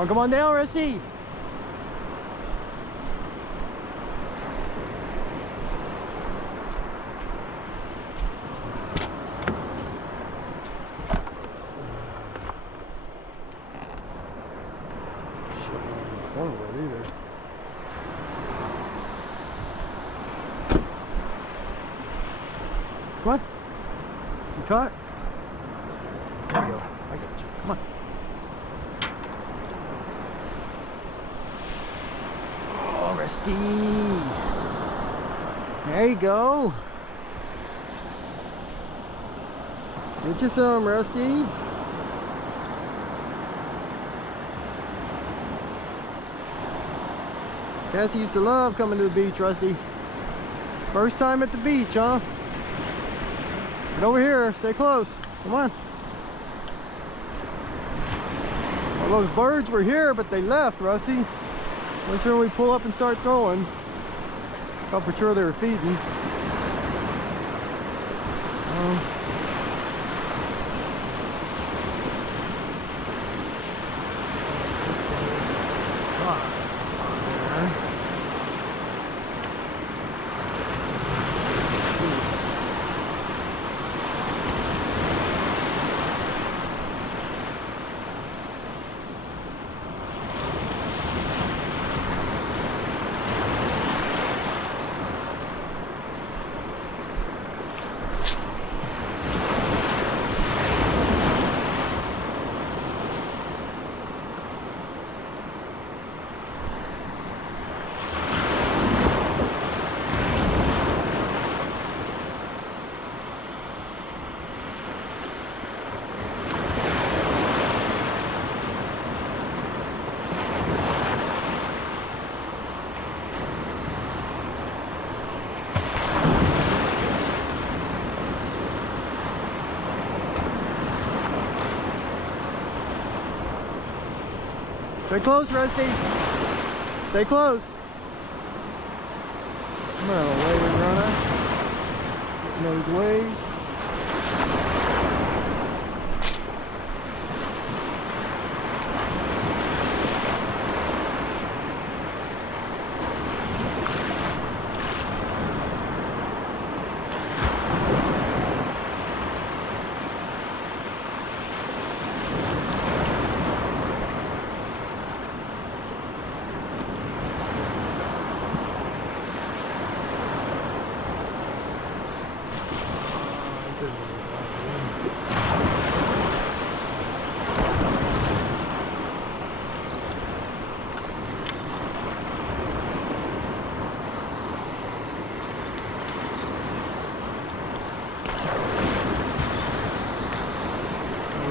Oh, come on down, Rusty. Come on. You caught? There you go. I got you. Come on. Oh, Rusty. There you go. Get you some, Rusty. Cassie used to love coming to the beach, Rusty. First time at the beach, huh? Get over here, stay close. Come on. Well, those birds were here, but they left, Rusty. Once we pull up and start throwing, thought for sure they were feeding. Stay close, Rusty. Stay close. Come on, little waving runner. Getting those waves.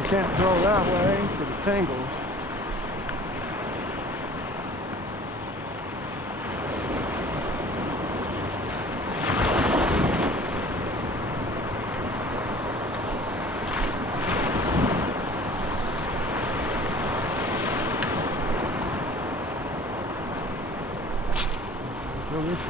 Can't throw that way for the tangles. Throw this way.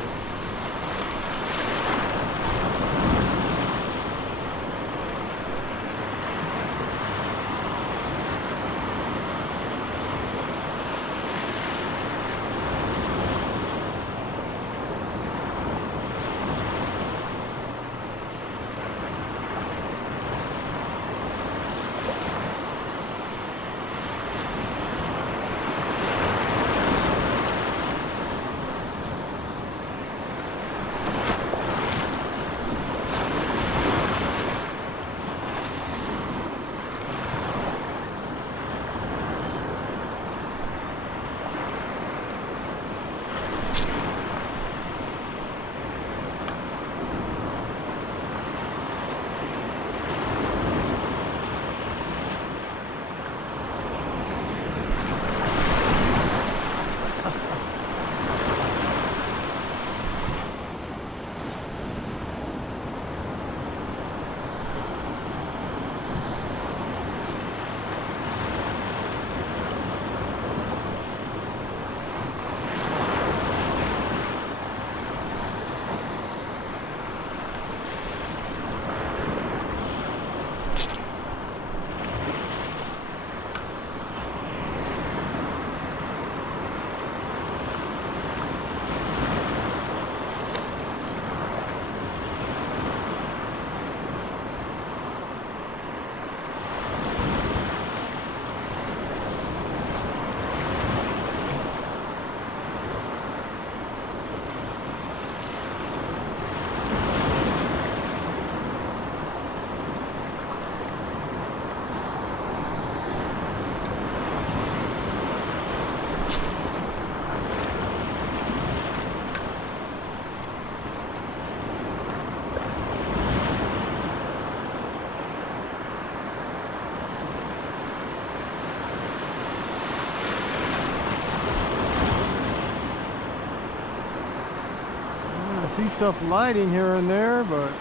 see stuff lighting here and there, but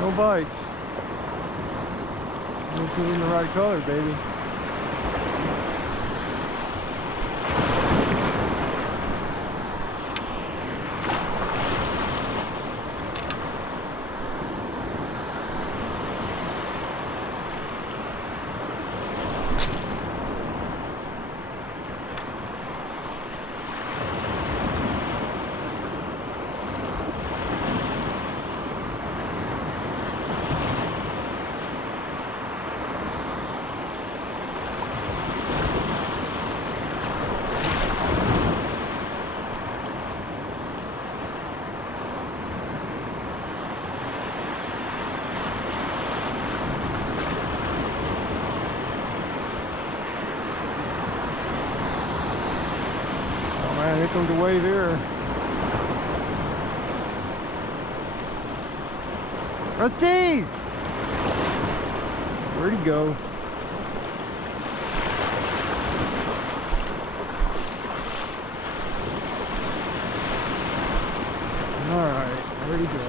no bites. This is in the right color, baby. Here comes the wave here. Rusty! Where'd he go? Alright, where'd he go?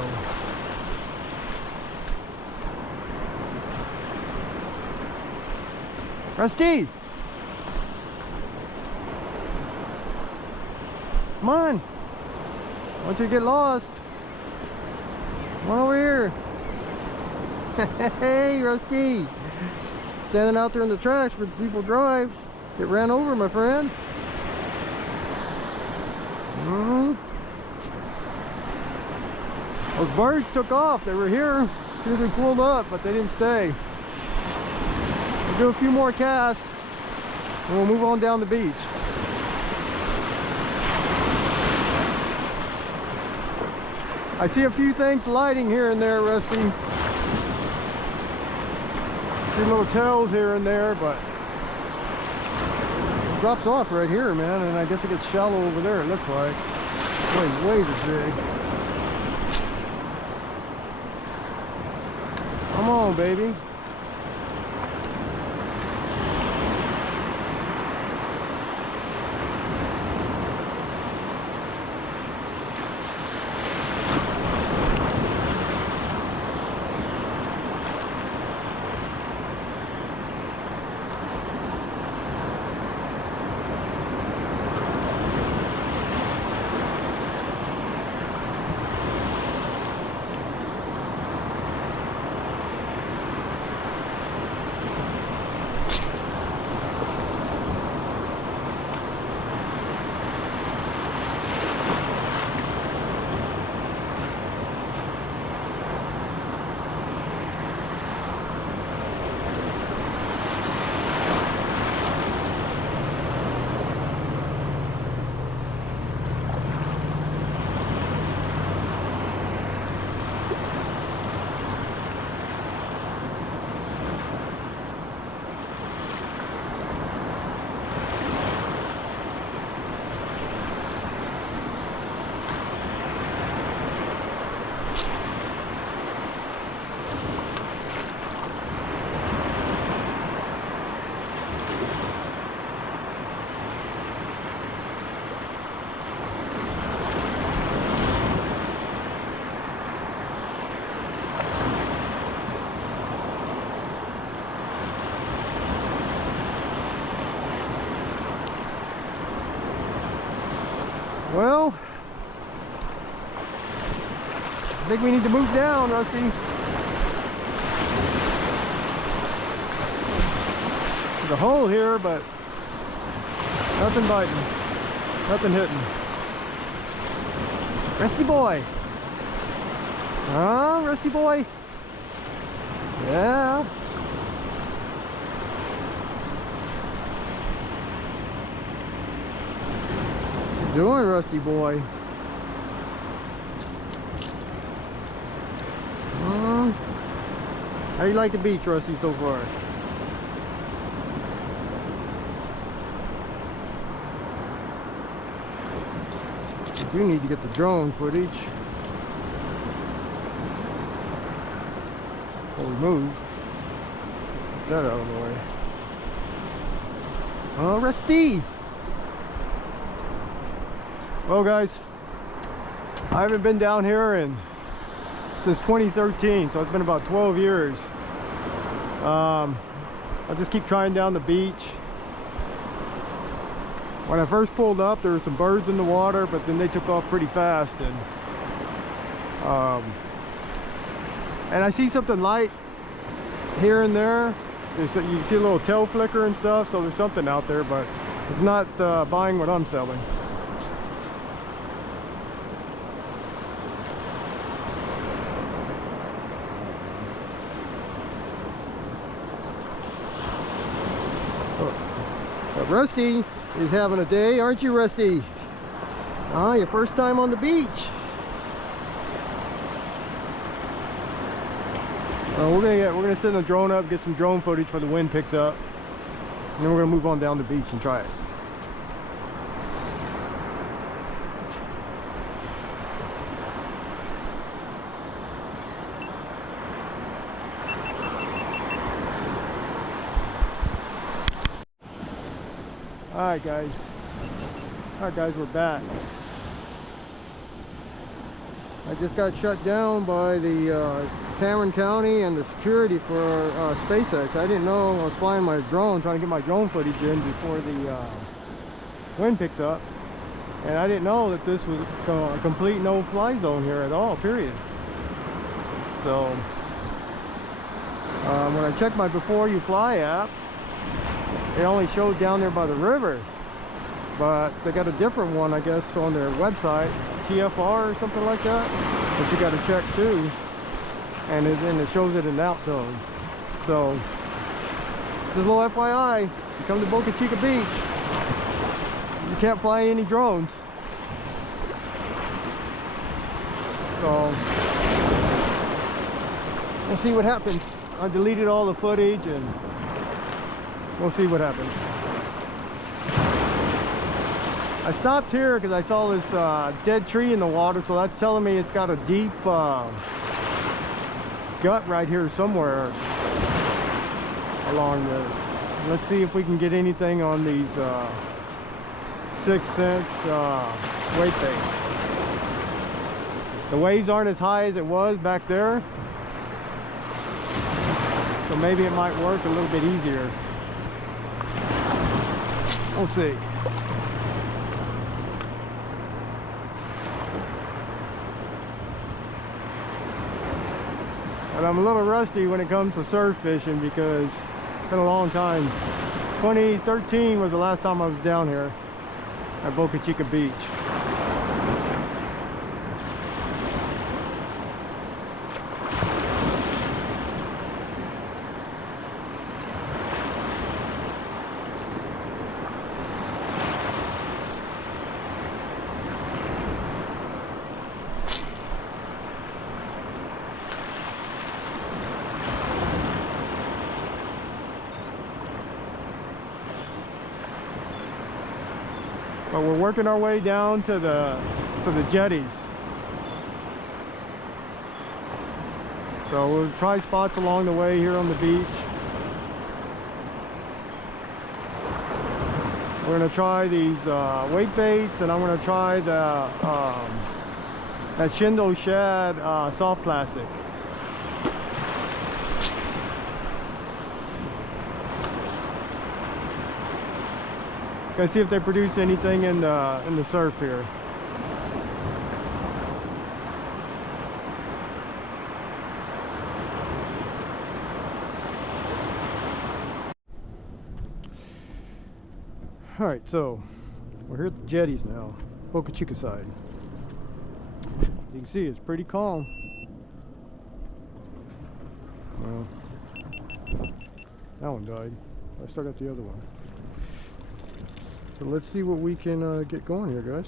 Rusty! Come on! I want you to get lost. Come on over here. Hey, Rusty! Standing out there in the tracks where people drive. Get ran over, my friend. Those birds took off. They were here. Here they pulled up, but they didn't stay. We'll do a few more casts, and we'll move on down the beach. I see a few things lighting here and there, Rusty. A few little tails here and there, but it drops off right here, man, and I guess it gets shallow over there, it looks like. Boy, the waves are big. Come on, baby. Well, I think we need to move down, Rusty. There's a hole here, but nothing biting, nothing hitting. Rusty boy. Huh, Rusty boy? Yeah. What you doing, Rusty boy? How you like the beach, Rusty, so far? We need to get the drone footage before we move. Get that out of the way. Oh, Rusty! Well guys, I haven't been down here since 2013, so it's been about 12 years. I'll just keep trying down the beach. When I first pulled up, there were some birds in the water, but then they took off pretty fast, and I see something light here and there. You see a little tail flicker and stuff, so there's something out there, but it's not buying what I'm selling. But Rusty is having a day, aren't you, Rusty? Ah, your first time on the beach. We're gonna send a drone up, get some drone footage for the wind picks up, and then we're gonna move on down the beach and try it. Alright guys, we're back. I just got shut down by the Cameron County and the security for SpaceX. I didn't know I was flying my drone, trying to get my drone footage in before the wind picks up. And I didn't know that this was a complete no-fly zone here at all, period. So, when I checked my Before You Fly app, it only showed down there by the river. But they got a different one, I guess, on their website, TFR or something like that, that you got to check too, and it shows it in out zone. So just a little FYI, you come to Boca Chica Beach, you can't fly any drones. So we'll see what happens. I deleted all the footage and we'll see what happens. I stopped here because I saw this dead tree in the water, so that's telling me it's got a deep gut right here somewhere along this. Let's see if we can get anything on these 6 cents weight bait. The waves aren't as high as it was back there, so maybe it might work a little bit easier. We'll see. But I'm a little rusty when it comes to surf fishing because it's been a long time. 2013 was the last time I was down here at Boca Chica Beach. But we're working our way down to the jetties. So we'll try spots along the way here on the beach. We're gonna try these weight baits, and I'm gonna try the that Shindo Shad soft plastic. Gonna see if they produce anything in the surf here. All right, so we're here at the jetties now, Boca Chica side. You can see it's pretty calm. Well, that one died. I start up the other one. So let's see what we can get going here, guys.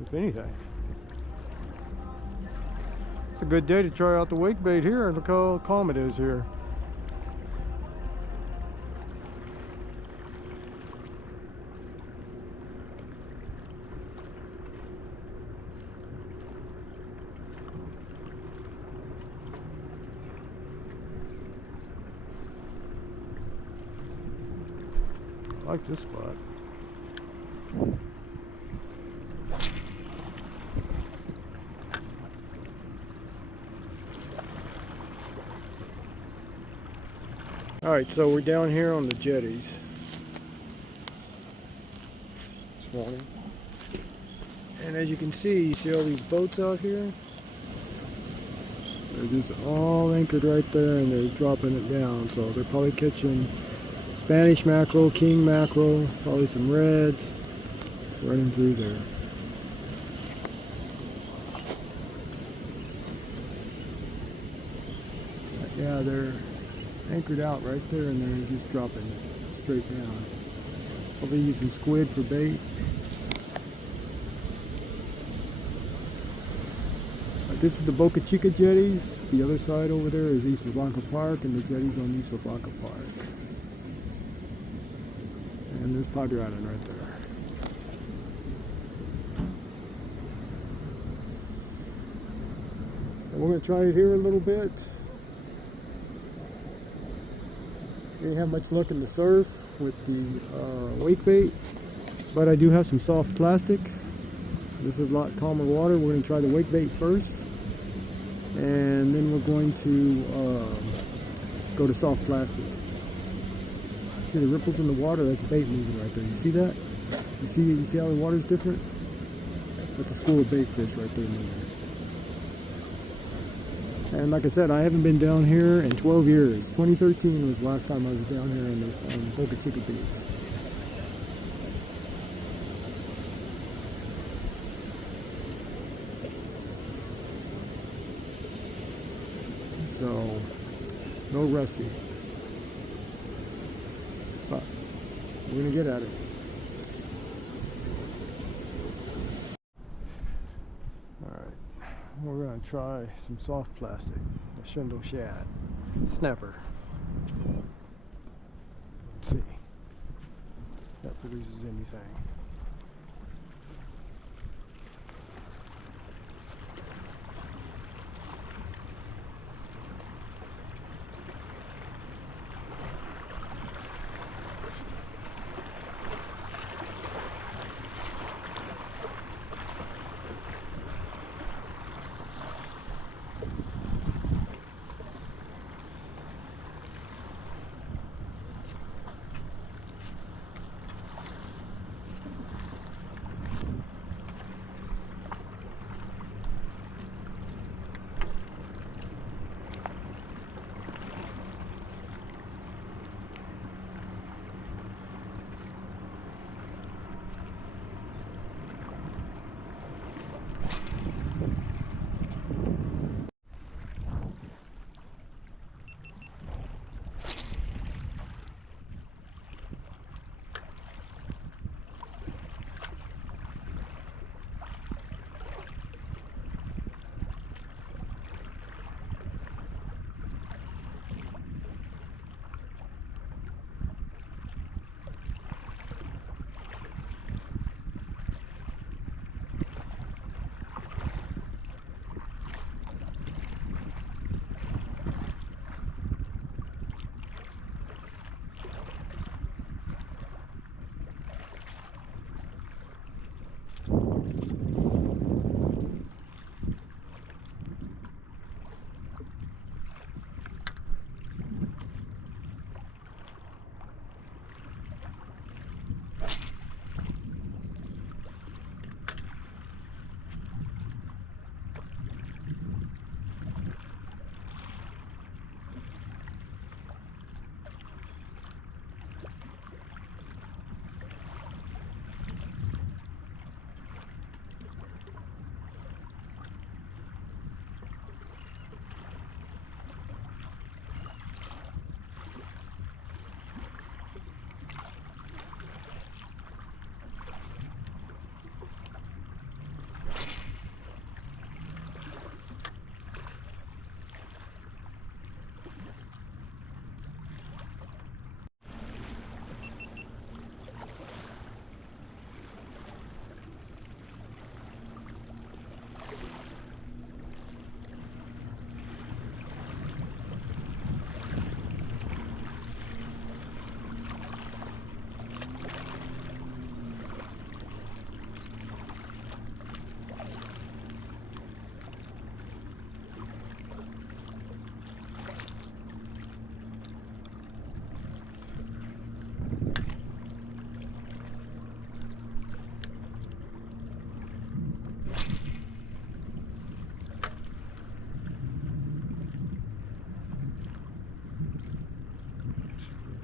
If anything. It's a good day to try out the wake bait here. Look how calm it is here. I like this spot. Alright, so we're down here on the jetties this morning. And as you can see all these boats out here? They're just all anchored right there and they're dropping it down. So they're probably catching Spanish mackerel, king mackerel, probably some reds running through there. But yeah, they're anchored out right there and they're just dropping it straight down. Probably using squid for bait. This is the Boca Chica jetties. The other side over there is Isla Blanca Park, and the jetties on Isla Blanca Park. And there's Padre Island right there. So we're going to try it here a little bit. Didn't have much luck in the surf with the wake bait, but I do have some soft plastic. This is a lot calmer water. We're going to try the wake bait first, and then we're going to go to soft plastic. See the ripples in the water? That's bait moving right there. You see that? You see how the water's different? That's a school of bait fish right there moving. And like I said, I haven't been down here in 12 years. 2013 was the last time I was down here on Boca Chica Beach. So, no rusty. But we're gonna get at it. Alright, we're gonna try some soft plastic, a Shindle shad snapper. Let's see if that produces anything.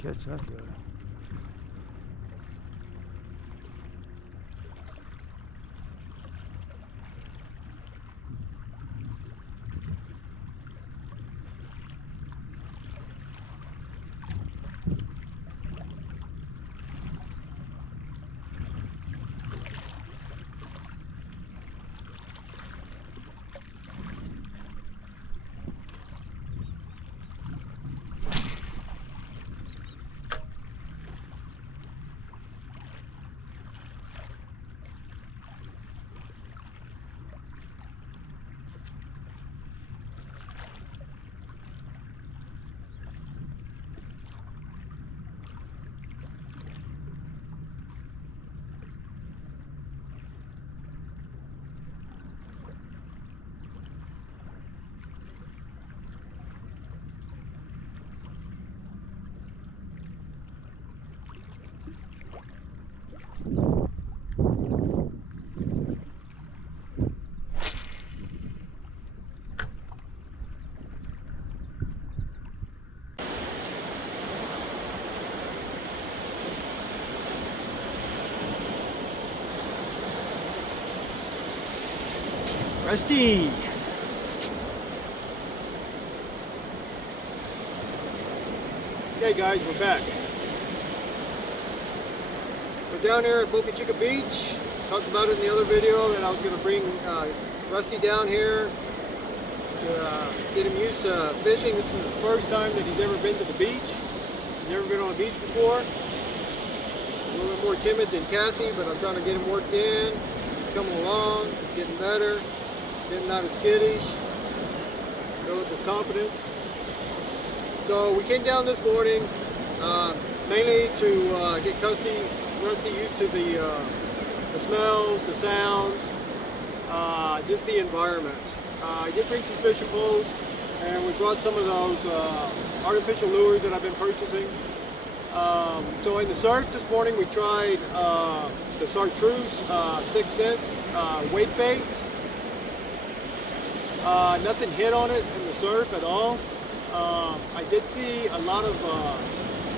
catch that good. Rusty! Okay guys, we're back. We're down here at Boca Chica Beach. Talked about it in the other video that I was going to bring Rusty down here to get him used to fishing. This is his first time that he's ever been to the beach. He's never been on a beach before. A little bit more timid than Cassie, but I'm trying to get him worked in. He's coming along, he's getting better. Getting not as skittish, build up his confidence. So we came down this morning mainly to get Rusty used to the smells, the sounds, just the environment. I did bring some fishing poles, and we brought some of those artificial lures that I've been purchasing. So in the surf this morning we tried the Chartreuse 6 cents weight bait. Nothing hit on it in the surf at all. I did see a lot of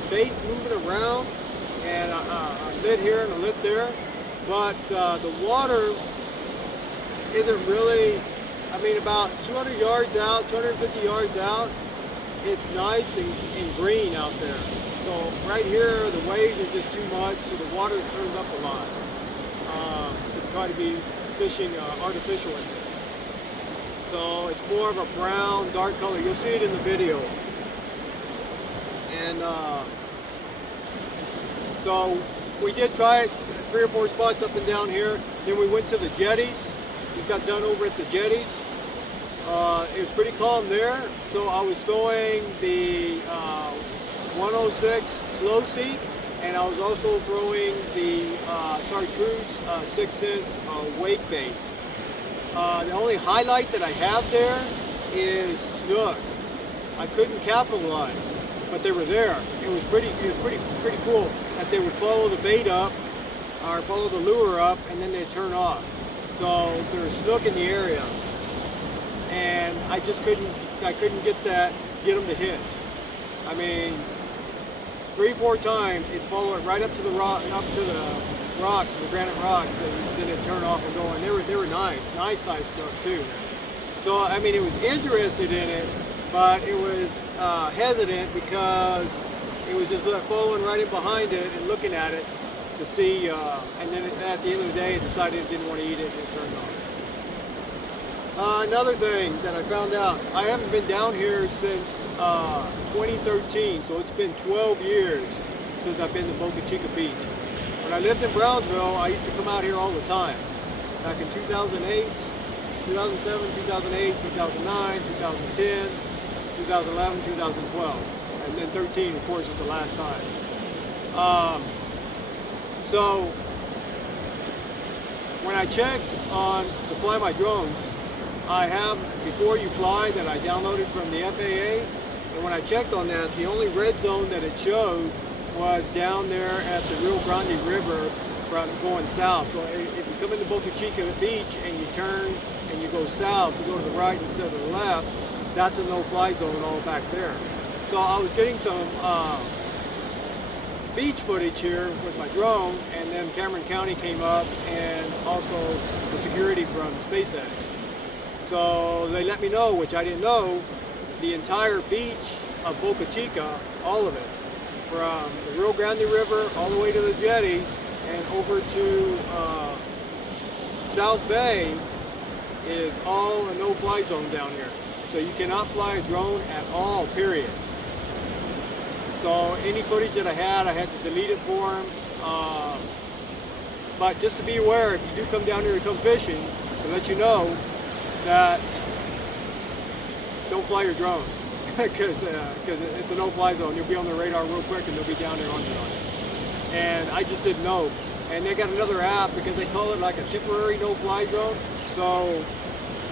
bait moving around, and a lid here and a lid there, but the water isn't really, I mean, about 200 yards out, 250 yards out, it's nice and green out there. So right here, the waves are just too much, so the water turns up a lot. To try to be fishing artificial in this. So it's more of a brown, dark color. You'll see it in the video. And so we did try it 3 or 4 spots up and down here. Then we went to the jetties. Just got done over at the jetties. It was pretty calm there. So I was throwing the 106 slow seat, and I was also throwing the Chartreuse 6 cents wake bait. The only highlight that I have there is snook. I couldn't capitalize, but they were there. It was pretty cool that they would follow the bait up, or follow the lure up, and then they'd turn off. So there was snook in the area, and I just couldn't get them to hit. I mean, 3 or 4 times it'd follow it right up to the rocks, the granite rocks, and then it'd turn off and go. And they were nice size snook too. So I mean, it was interested in it, but it was hesitant because it was just following right in behind it and looking at it to see. And then at the end of the day, it decided it didn't want to eat it and it turned off. Another thing that I found out, I haven't been down here since 2013, so it's been 12 years since I've been to Boca Chica Beach. When I lived in Brownsville, I used to come out here all the time. Back in 2008, 2007, 2008, 2009, 2010, 2011, 2012. And then 13, of course, is the last time. So when I checked on the Fly My Drones, I have Before You Fly that I downloaded from the FAA. And when I checked on that, the only red zone that it showed was down there at the Rio Grande River going south. So if you come into Boca Chica Beach and you turn and you go south, you go to the right instead of the left, that's a no-fly zone all back there. So I was getting some beach footage here with my drone, and then Cameron County came up, and also the security from SpaceX. So they let me know, which I didn't know, the entire beach of Boca Chica, all of it, from the Rio Grande River all the way to the jetties and over to South Bay, is all a no-fly zone down here. So you cannot fly a drone at all, period. So any footage that I had to delete it for them. But just to be aware, if you do come down here to come fishing, to let you know that don't fly your drone, because it's a no-fly zone. You'll be on the radar real quick and they'll be down there on you on it. And I just didn't know. And they got another app because they call it like a temporary no-fly zone. So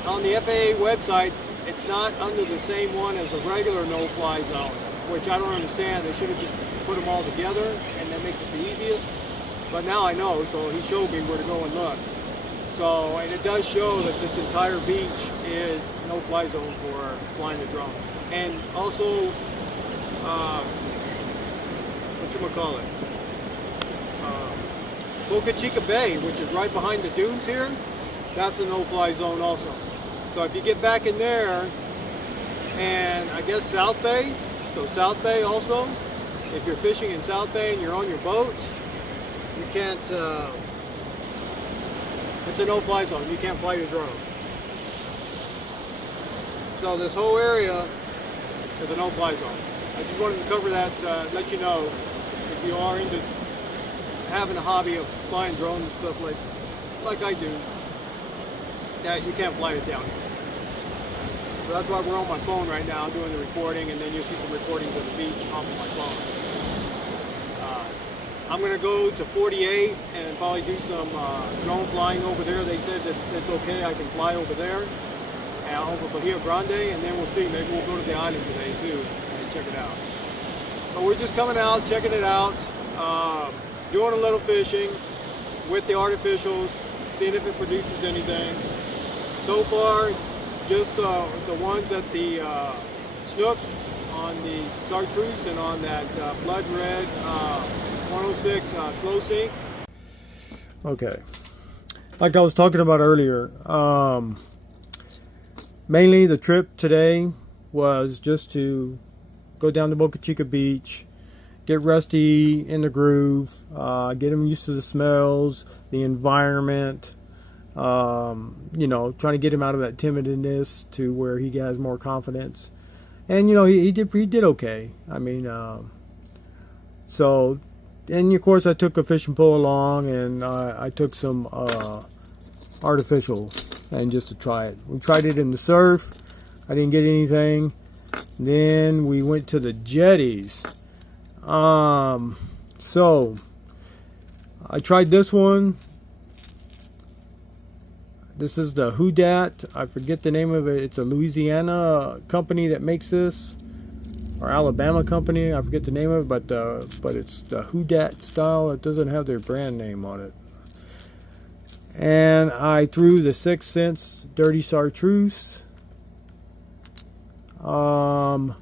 on the FAA website, it's not under the same one as a regular no-fly zone, which I don't understand. They should have just put them all together, and that makes it the easiest. But now I know, so he showed me where to go and look. So, and it does show that this entire beach is no-fly zone for flying the drone. And also, whatchamacallit, Boca Chica Bay, which is right behind the dunes here, that's a no-fly zone also. So if you get back in there, and I guess South Bay, so South Bay also, if you're fishing in South Bay and you're on your boat, you can't, it's a no-fly zone. You can't fly your drone. So this whole area is a no-fly zone. I just wanted to cover that, let you know, if you are into having a hobby of flying drones and stuff like I do, that you can't fly it down here. So that's why we're on my phone right now doing the recording, and then you'll see some recordings of the beach off of my phone. I'm going to go to 48 and probably do some drone flying over there. They said that it's okay, I can fly over there, over Bahia Grande, and then we'll see. Maybe we'll go to the island today too and check it out. But we're just coming out, checking it out, doing a little fishing with the artificials, seeing if it produces anything. So far, just the ones at the snook on the chartreuse and on that blood red 106 slow sink. Okay, like I was talking about earlier, mainly the trip today was just to go down to Boca Chica Beach, get Rusty in the groove, get him used to the smells, the environment, you know, trying to get him out of that timidness to where he has more confidence. And you know, he did okay. I mean, so, and of course I took a fishing pole along, and I took some artificial, and just to try it. We tried it in the surf. I didn't get anything. Then we went to the jetties. So I tried this one. This is the Who Dat. I forget the name of it. It's a Louisiana company that makes this, or Alabama company. I forget the name of it, but it's the Who Dat style. It doesn't have their brand name on it. And I threw the 6 Sense Dirty Chartreuse. But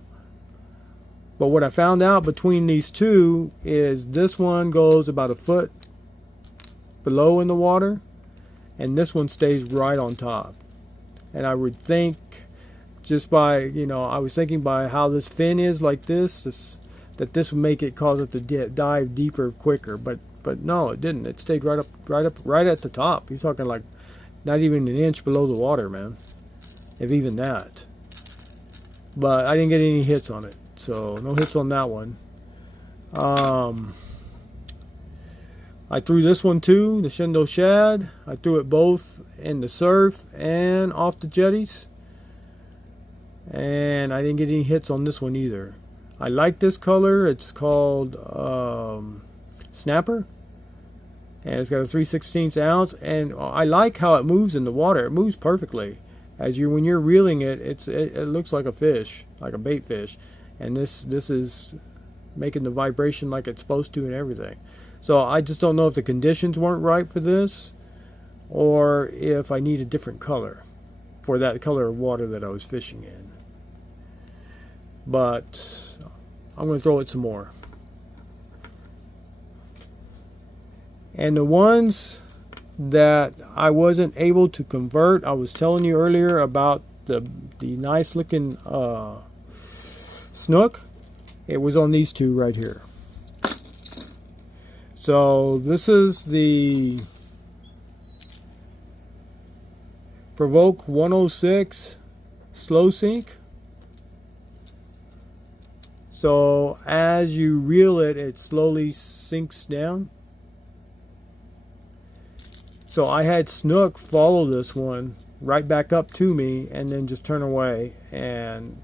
what I found out between these two is this one goes about a foot below in the water, and this one stays right on top. And I would think, just by, you know, I was thinking by how this fin is like this, that this would make it cause it to dive deeper quicker. But no, it didn't. It stayed right at the top. You're talking like not even an inch below the water, man, if even that. But I didn't get any hits on it, so no hits on that one. I threw this one too, the Shindo Shad. I threw it both in the surf and off the jetties, and I didn't get any hits on this one either. I like this color. It's called Snapper, and it's got a 3/16 ounce, and I like how it moves in the water. It moves perfectly. When you're reeling it, it looks like a fish, like a bait fish, and this is making the vibration like it's supposed to and everything. So I just don't know if the conditions weren't right for this, or if I need a different color for that color of water that I was fishing in. But I'm going to throw it some more. And the ones that I wasn't able to convert, I was telling you earlier about the nice looking snook. It was on these two right here. So this is the Provoke 106 slow sink. So as you reel it, it slowly sinks down. So I had snook follow this one right back up to me and then just turn away, and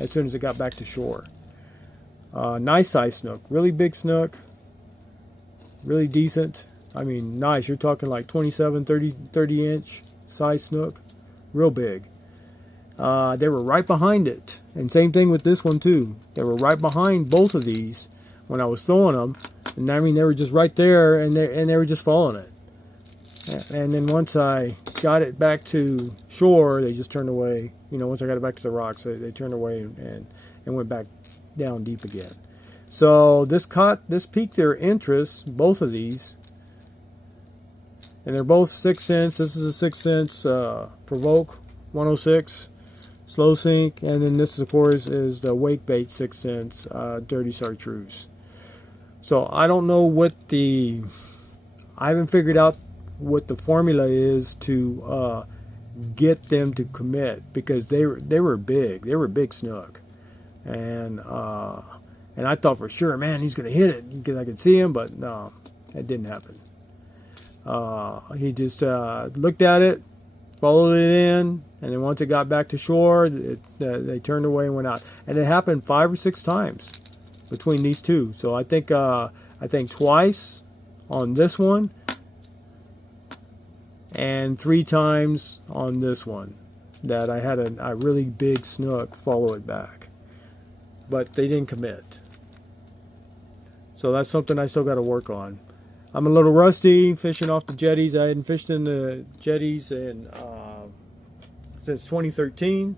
as soon as it got back to shore. Nice size snook, really big snook, really decent. I mean, nice. You're talking like 27, 30 inch size snook, real big. They were right behind it, and same thing with this one too. They were right behind both of these when I was throwing them, and I mean they were just right there, and they were just following it. And then once I got it back to shore, they just turned away. You know, once I got it back to the rocks, they turned away and went back down deep again. So this piqued their interest, both of these, and they're both 6 cents. This is a 6 cents Provoke 106 slow sink, and then this of course is the wake bait 6 cents dirty chartreuse. So I don't know what I haven't figured out what the formula is to get them to commit, because they were big snook, and I thought for sure, man, he's gonna hit it because I could see him, but no, that didn't happen. He just looked at it, followed it in, and then once it got back to shore, they turned away and went out. And it happened 5 or 6 times between these two. So I think twice on this one, and 3 times on this one that I had a really big snook follow it back, but they didn't commit. So that's something I still got to work on. I'm a little rusty fishing off the jetties. I hadn't fished in the jetties since 2013,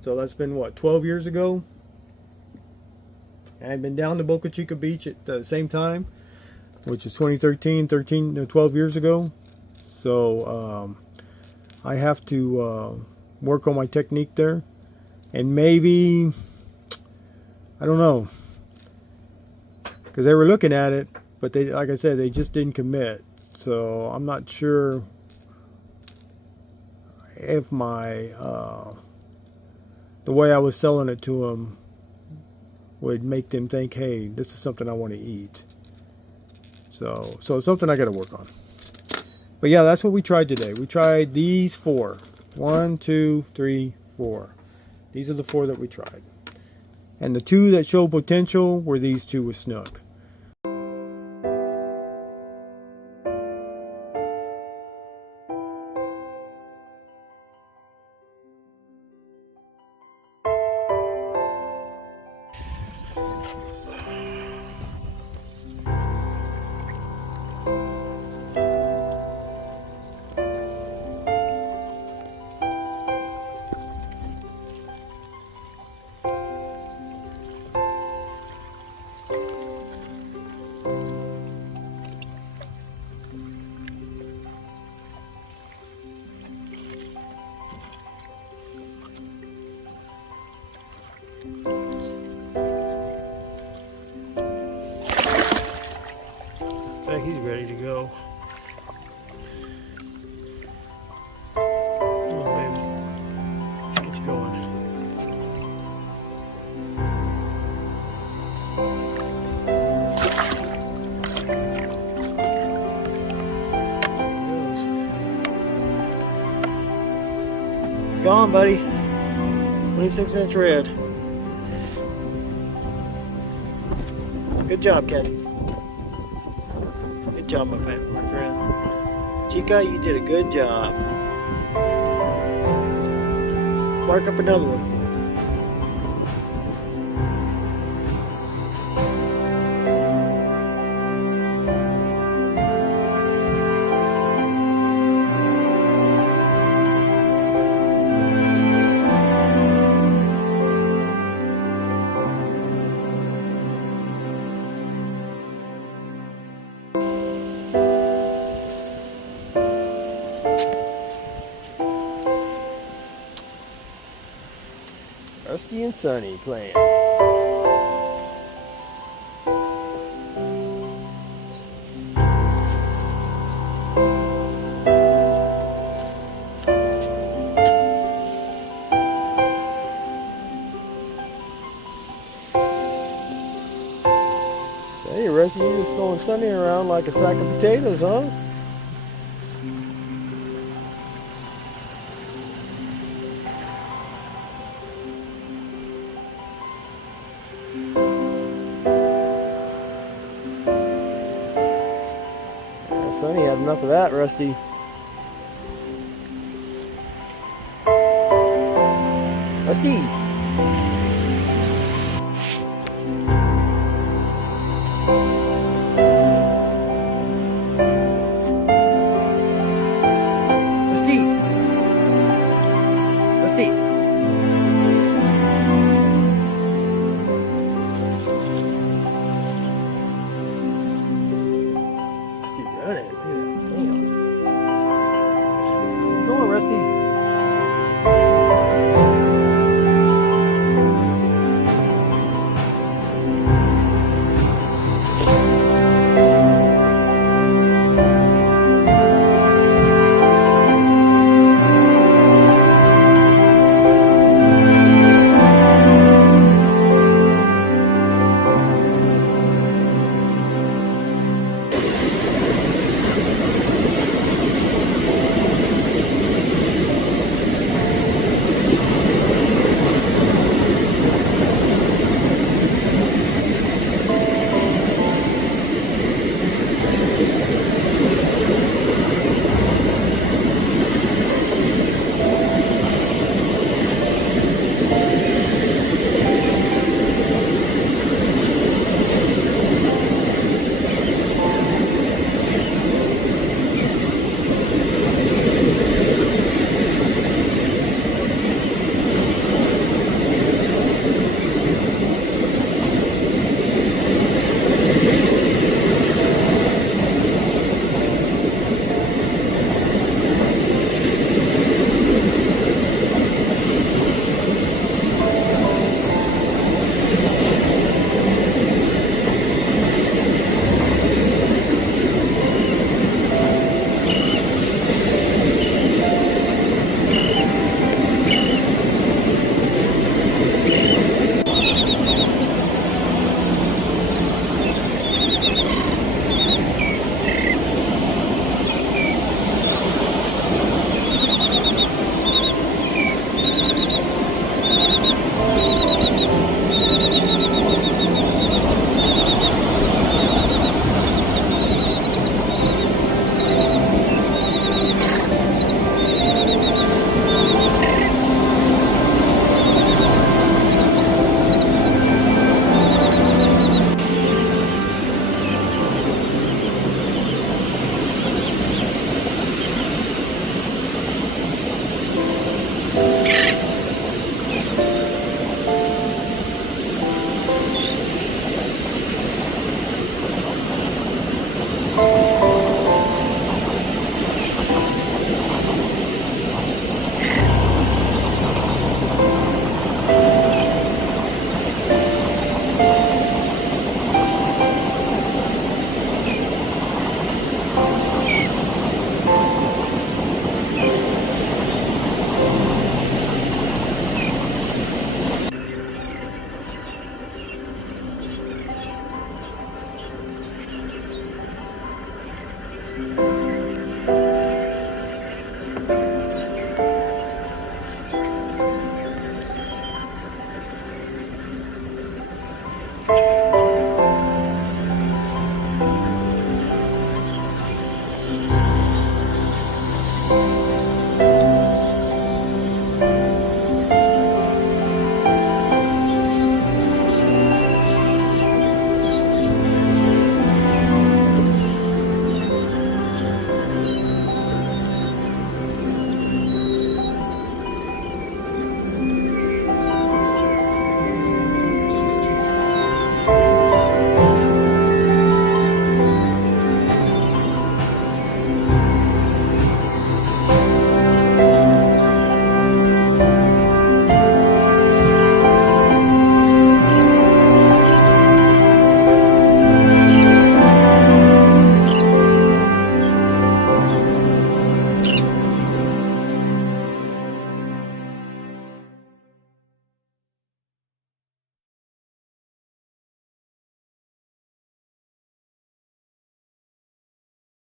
so that's been what, 12 years ago. I had been down to Boca Chica Beach at the same time, which is 12 years ago. So I have to work on my technique there, and maybe, I don't know, because they were looking at it, but they, like I said, they just didn't commit. So I'm not sure if my the way I was selling it to them would make them think, hey, this is something I want to eat. So it's something I got to work on. But yeah, that's what we tried today. We tried these 4. 1, 2, 3, 4. These are the 4 that we tried. And the 2 that showed potential were these 2 with snook. I think he's ready to go. Oh, baby. Let's get you going. It's gone, buddy. 26-inch red. Good job, Cassie. Good job, my friend. Chica, you did a good job. Mark up another one. Rusty and Sonny playing. Hey, Rusty, you're just throwing Sonny around like a sack of potatoes, huh? Sonny had enough of that, Rusty. Rusty!